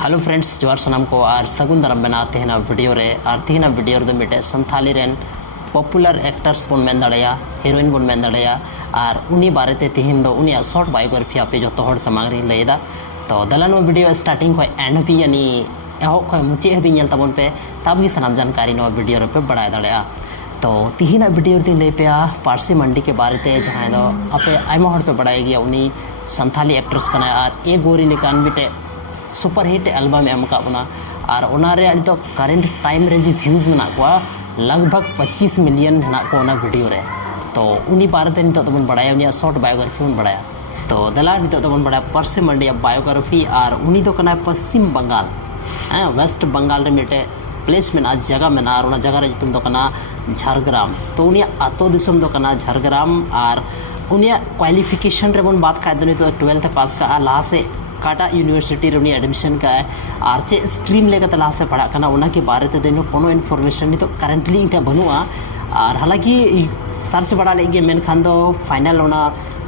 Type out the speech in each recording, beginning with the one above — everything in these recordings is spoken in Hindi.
हेलो फ्रेंड्स जोहार सनाम को और सगुन दाराम बना तेहना वीडियो रे और तेहना वीडियो रे मिटे संथाली रेन पॉपुलर एक्टर्स बन मेन दाड़ेया हीरोइन बन मेन दाड़ेया और उनी बारेते तेहन दो उनिया शॉर्ट बायोग्राफी आपे जो हर सामांग रे लैदा तो दलान वीडियो स्टार्टिंग खय एंड भी यानी एहब खय मुचे हबी नेल ताबन पे तब सामान जानकारी नो वीडियो रे पे बड़ाय दाड़ेया तो तेहना वीडियो रे लay पे पारसी मंडी के बारेते जहां दो आपे आयमा हर पे बड़ाय गया उनी संथाली एक्ट्रेस कना और ए गोरी लेकान मिटे सुपर हिट एल्बम एम का और ओनारे तो करेंट टाइम रे जी व्यूज में को लगभग 25 मिलियन ना को ओना वीडियो रे तो उनी बारे नित तो बन बड़ाया उनी शॉर्ट बायोग्राफी बन बड़ाया तो दला नित तो बन बड़ाया परसे मंडी बायोग्राफी और उनी तो कना पश्चिम बंगाल वेस्ट बंगाल रे मिटे प्लेस में जगह में और ओना जगह रे तुम तो कना झारग्राम तो उनी आतो दिसम तो कना झारग्राम और उनी क्वालिफिकेशन रे बन बात खाय तो 12th पास का लाहा से काटा यूनिवर्सिटी रे एडमिशन का है और चे स्ट्रीम लेकर तलाश से पढ़ा करना उना के बारे ते दिनो कोनो इन्फॉर्मेशन तो करेंटली इनका बनुआ और हालांकि सर्च बड़ा लेगे मेन खान दो फाइनल ओना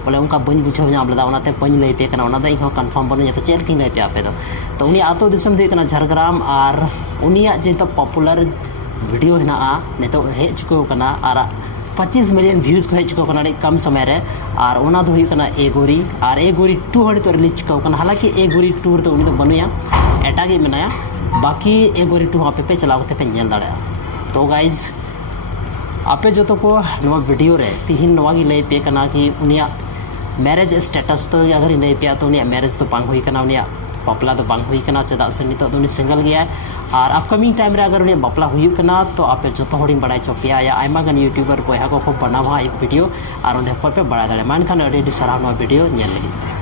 बोले उनका बन बुझाव नाम लदा ओनाते बन लay पे करना ओना इन कन्फर्म बन जते चेक की लay पे आपे तो उनी आतो दिसम दे करना झारग्राम और उनिया जे तो पॉपुलर वीडियो हेना नेतो हे चुको करना और 25 मिलियन व्यूज को चुका कम समय रे और ओना दो ए गोरी और ए गोरी 2 हड़ी तो रिलीज चुका हालांकि ए गोरी 2 तो उनी तो बनुया एटा गे मेनाया बाकी ए गोरी 2 आपे पे चलाव ते पे नेल दाड़ा तो गाइज आपे जो तो को नवा वीडियो रे तिहिन नवा गी लay पे कना कि उनिया मैरिज स्टेटस तो अगर लay पे तो उनिया मैरिज तो बांग हुई कना उनिया बापला तो बांग हुई कना चदा से नितो तो उनी सिंगल गया और अपकमिंग टाइम रे अगर उनी बापला हुई कना तो आपे जो तो हड़ी बड़ाय चोपिया या आयमा गन यूट्यूबर बयहा को बनावा एक वीडियो और उन्हें पे बड़ा दाड़े मान खान अड़ी सराहना वीडियो नेल लगी।